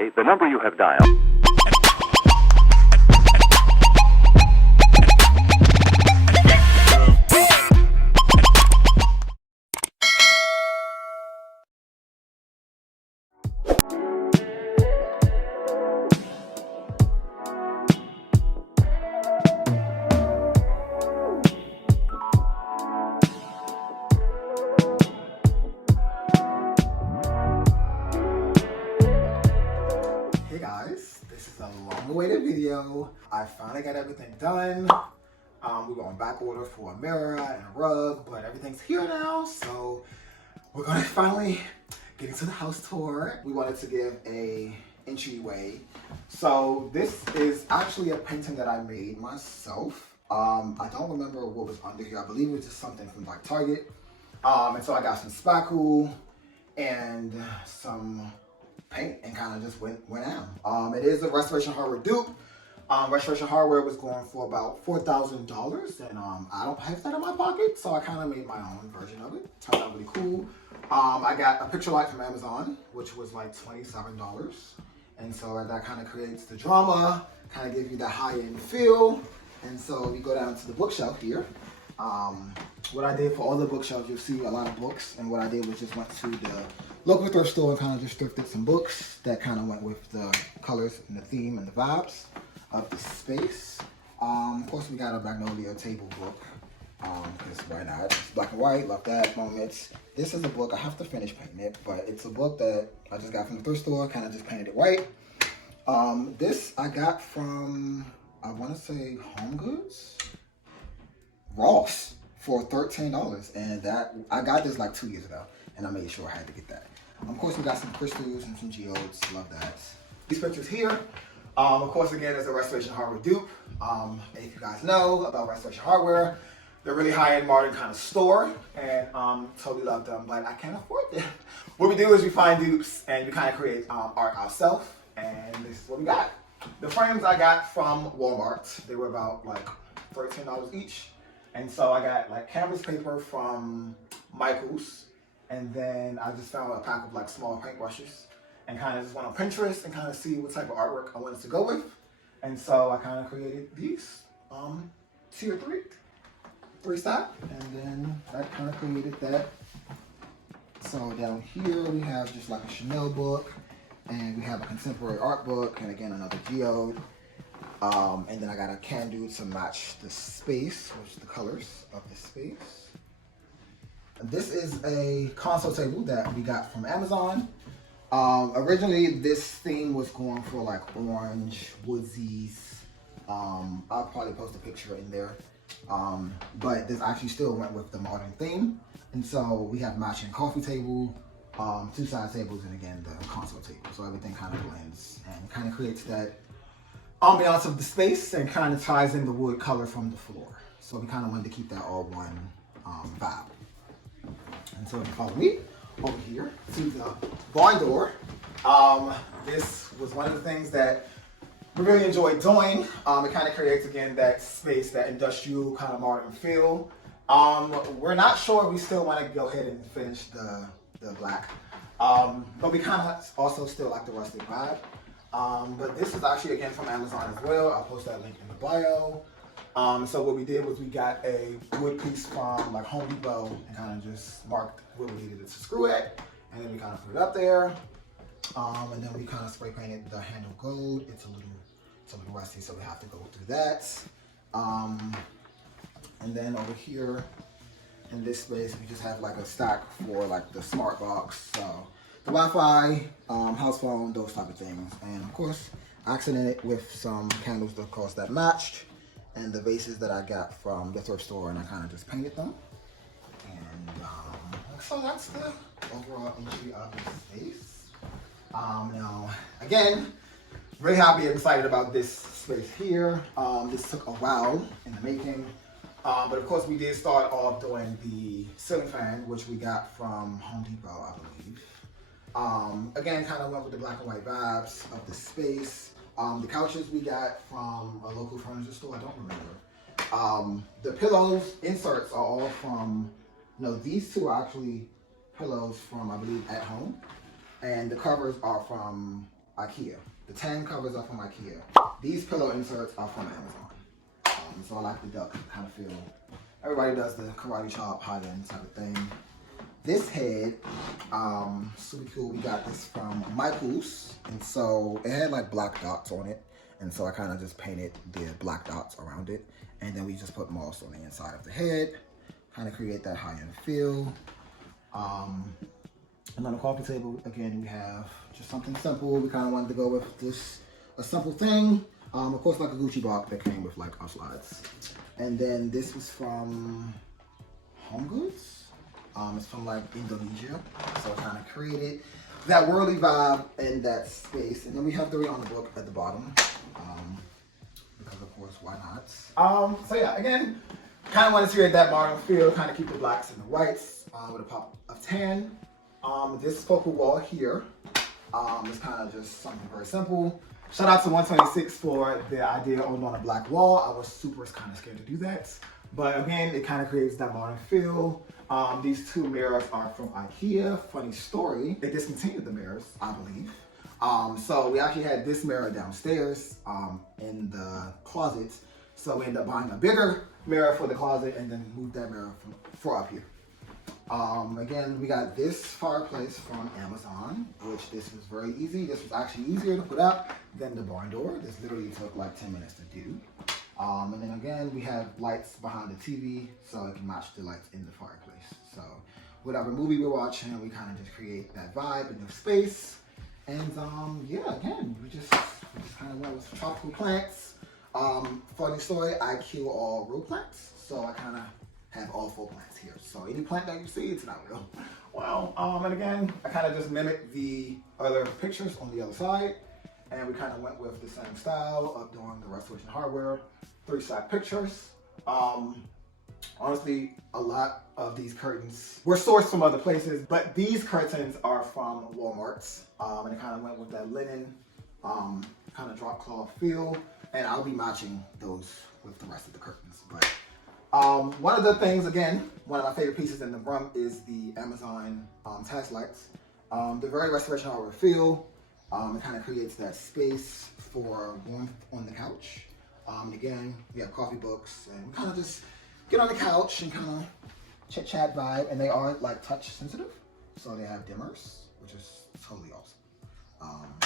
sorry, the number you have dialed. Awaited video. I finally got everything done. We were on back order for a mirror and a rug, but everything's here now, so we're gonna finally get into the house tour. We wanted to give a entryway. So this is actually a painting that I made myself. I don't remember what was under here. I believe it was just something from like Target. And so I got some spackle and some paint and kind of just went out. It is a Restoration Hardware dupe. Restoration Hardware was going for about $4,000, and I don't have that in my pocket, so I kind of made my own version of it. Turned out really cool. I got a picture light from Amazon, which was like $27, and so that kind of creates the drama, kind of gives you that high-end feel. And so we go down to the bookshelf here. What I did for all the bookshelves, you'll see a lot of books, and what I did was just went to the local thrift store and kind of just thrifted some books that kind of went with the colors and the theme and the vibes of the space. Of course, we got a Magnolia table book, because why not? It's black and white, love that moments. This is a book, I have to finish painting it, but it's a book that I just got from the thrift store, kind of just painted it white. This I got from, I want to say Home Goods? Ross for $13, and that I got this like 2 years ago, and I made sure I had to get that. Of course, we got some crystals and some geodes, love that. These pictures here, of course, again, is a Restoration Hardware dupe. If you guys know about Restoration Hardware, they're really high-end, modern kind of store, and totally love them, but I can't afford them. What we do is we find dupes, and we kind of create art ourselves, and this is what we got. The frames I got from Walmart. They were about like $13 each. And so I got like canvas paper from Michael's, and then I just found a pack of like small paintbrushes and kind of just went on Pinterest and kind of see what type of artwork I wanted to go with. And so I kind of created these tier three stack, and then that kind of created that. So down here we have just like a Chanel book, and we have a contemporary art book, and again another Geode. And then I got a candle to match the space, which is the colors of the space. This is a console table that we got from Amazon. Originally, this theme was going for like orange, woodsies. I'll probably post a picture in there. But this actually still went with the modern theme. And so we have matching coffee table, two side tables, and again, the console table. So everything kind of blends and kind of creates that ambiance of the space and kind of ties in the wood color from the floor. So we kind of wanted to keep that all one vibe. And so if you follow me over here to the barn door, this was one of the things that we really enjoyed doing. It kind of creates again that space, that industrial kind of modern feel. We're not sure if we still want to go ahead and finish the black, but we kind of also still like the rustic vibe. But this is actually again from Amazon as well. I'll post that link in the bio. So what we did was we got a wood piece from like Home Depot and kind of just marked where we needed it to screw at, and then we kind of put it up there. And then we kind of spray painted the handle gold. It's a little rusty, so we have to go through that. And then over here in this space, we just have like a stack for like the smart box. So the Wi-Fi, house phone, those type of things. And of course, I accented with some candles, of course, that matched, and the vases that I got from the thrift store, and I kind of just painted them. And so that's the overall entry of the space. Now, again, really happy and excited about this space here. This took a while in the making. But of course, we did start off doing the ceiling fan, which we got from Home Depot, I believe. Again, kind of went with the black and white vibes of the space. The couches we got from a local furniture store, I don't remember. The pillows inserts are all from, no, these two are actually pillows from, I believe, At Home. And the covers are from, IKEA. The 10 covers are from IKEA. These pillow inserts are from Amazon. So I like the duck kind of feel. Everybody does the karate chop, high-end type of thing. This head, super cool. We got this from Michael's, and so it had like black dots on it, and so I kind of just painted the black dots around it, and then we just put moss on the inside of the head, kind of create that high-end feel. And on the coffee table, again, we have just something simple. We kind of wanted to go with just a simple thing. Of course, like a Gucci box that came with like our slides. And then this was from Home Goods. It's from like Indonesia. So it kind of created that worldly vibe in that space. And then we have the Rihanna Book at the bottom. Because of course, why not? So yeah, again, kind of wanted to create that modern feel, kind of keep the blacks and the whites with a pop of tan. This focal wall here is kind of just something very simple. Shout out to 126 for the idea of on a black wall. I was super kind of scared to do that. But again, it kind of creates that modern feel. These two mirrors are from IKEA. Funny story, they discontinued the mirrors, I believe. So we actually had this mirror downstairs in the closet. So we ended up buying a bigger mirror for the closet and then moved that mirror for up here. Again, we got this fireplace from Amazon, which this was very easy. This was actually easier to put up than the barn door. This literally took like 10 minutes to do. And then again, we have lights behind the TV so it can match the lights in the fireplace. So whatever movie we're watching, we kind of just create that vibe in the space. And yeah, again, we just kind of went with tropical plants. Funny story, I kill all real plants, so I kind of have all 4 plants here. So any plant that you see, it's not real. Well, and again, I kind of just mimicked the other pictures on the other side, and we kind of went with the same style of doing the Restoration Hardware 3-side pictures. Honestly, a lot of these curtains were sourced from other places, but these curtains are from Walmart's, and it kind of went with that linen, kind of drop cloth feel, and I'll be matching those with the rest of the curtains. But one of the things, again, one of my favorite pieces in the room is the Amazon task lights. The very Restoration Hardware feel. It kind of creates that space for warmth on the couch. And again, we have coffee books, and we kind of just get on the couch and kind of chit chat vibe. And they are like touch sensitive, so they have dimmers, which is totally awesome.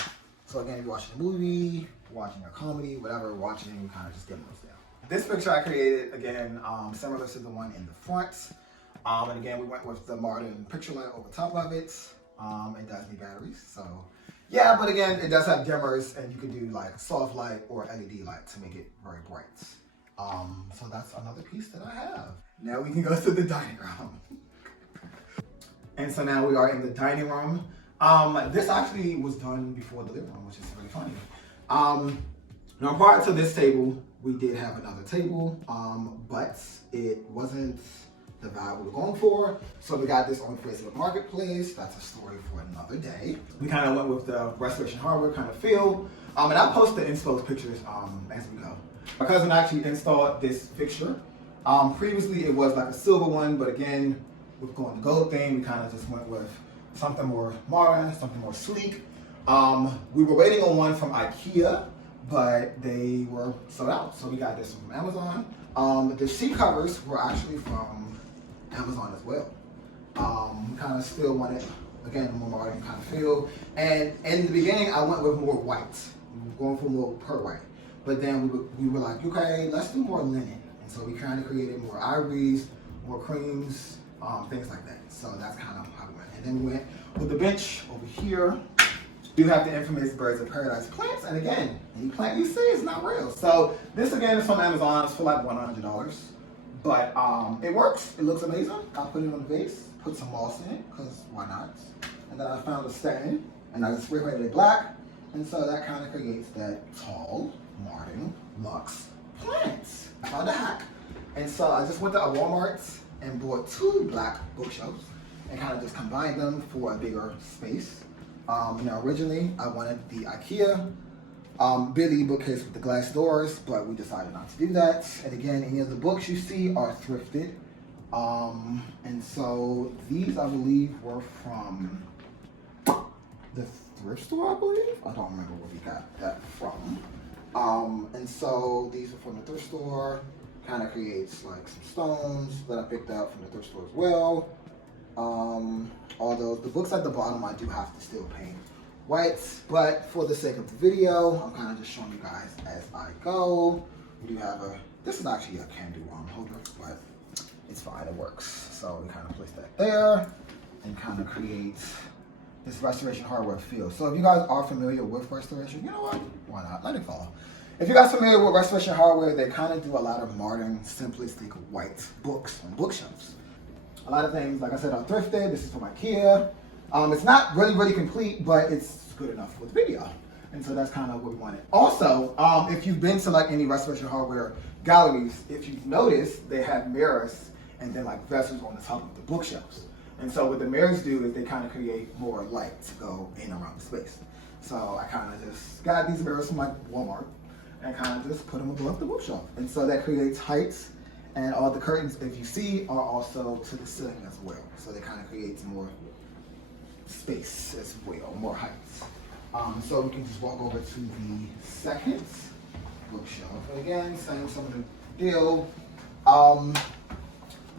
So again, if you're watching a movie, watching a comedy, whatever we're watching, we kind of just dim those down. This picture I created, again, similar to the one in the front. And again, we went with the modern picture light over top of it. It does need batteries, so yeah, but again, it does have dimmers, and you can do like soft light or LED light to make it very bright. So that's another piece that I have. Now we can go to the dining room. And so now we are in the dining room. This actually was done before the living room, which is really funny. Now prior to this table, we did have another table, but it wasn't the vibe we were going for. So we got this on Facebook Marketplace. That's a story for another day. We kind of went with the Restoration Hardware kind of feel. And I post the install pictures as we go. My cousin actually installed this fixture. Previously it was like a silver one, but again, with going the gold thing, we kind of just went with something more modern, something more sleek. We were waiting on one from IKEA, but they were sold out. So we got this one from Amazon. The seat covers were actually from Amazon as well. We kind of still wanted, again, a more modern kind of feel. And in the beginning, I went with more white. We were going for more per white. But then we were like, okay, let's do more linen. And so we kind of created more ivories, more creams, things like that. So that's kind of how we went. And then we went with the bench over here. You have the infamous Birds of Paradise plants, and again, any plant you see is not real. So this again is from Amazon. It's for like $100, but it works. It looks amazing. I put it on the vase, put some moss in it, because why not? And then I found a stain, and I just spray painted it black, and so that kind of creates that tall, modern, luxe plants. I found a hack, and so I just went to a Walmart and bought 2 black bookshelves, and kind of just combined them for a bigger space. Now originally I wanted the IKEA Billy bookcase with the glass doors, but we decided not to do that. And again, any of the books you see are thrifted. And so these I believe were from the thrift store, I believe. I don't remember where we got that from. And so these are from the thrift store. Kind of creates like some stones that I picked out from the thrift store as well. Although the books at the bottom I do have to still paint white, but for the sake of the video, I'm kind of just showing you guys as I go. We do have this is actually a can-do holder, but it's fine, it works. So we kind of place that there and kind of create this restoration hardware feel. So if you guys are familiar with restoration, you know what? Why not? Let it fall. If you guys are familiar with restoration hardware, they kind of do a lot of modern, simplistic white books on bookshelves. A lot of things, like I said, are thrifted. This is from IKEA. It's not really complete, but it's good enough for the video. And so that's kind of what we wanted. Also, if you've been to like any restoration hardware galleries, if you've noticed, they have mirrors and then like vessels on the top of the bookshelves. And so what the mirrors do is they kind of create more light to go in around the space. So I kind of just got these mirrors from like Walmart and kind of just put them above the bookshelf. And so that creates height, and all the curtains, if you see, are also to the ceiling as well. So they kind of creates more space as well, more height. So we can just walk over to the second bookshelf. And again, same some of the deal.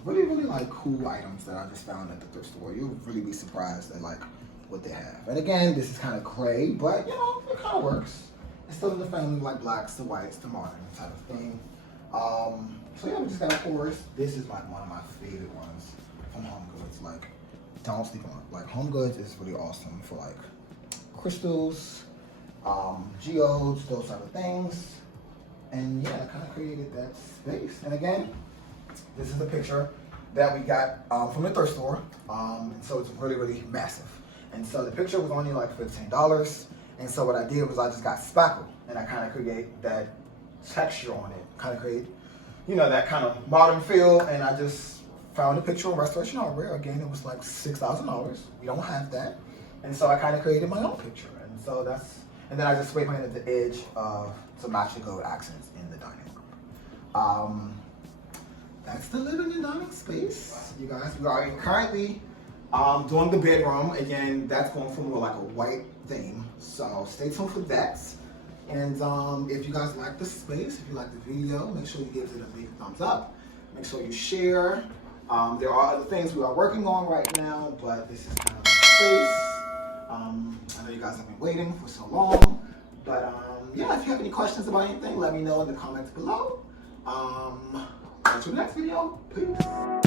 Really like cool items that I just found at the thrift store. You'll really be surprised at like what they have. And again, this is kind of gray, but you know, it kind of works. It's still in the family like blacks to whites to modern type of thing. So yeah, we just got of course. This is like one of my favorite ones from Home Goods. Like, don't sleep on it. Like, Home Goods is really awesome for like crystals, geodes, those type of things. And yeah, I kind of created that space. And again, this is the picture that we got from the thrift store. And so it's really massive. And so the picture was only like $15. And so what I did was I just got spackle and I kind of create that texture on it, kind of create, you know, that kind of modern feel. And I just found a picture of restoration hardware. Again, it was like $6,000. We don't have that. And so I kind of created my own picture. And so and then I just spray painted the edge to match the gold accents in the dining room. That's the living and dining space, you guys. We are currently doing the bedroom. Again, that's going for more like a white theme. So stay tuned for that. And if you guys like the space, if you like the video, make sure you give it a big thumbs up. Make sure you share. There are other things we are working on right now, but this is kind of the space. I know you guys have been waiting for so long, but yeah, if you have any questions about anything, let me know in the comments below. On to the next video. Peace.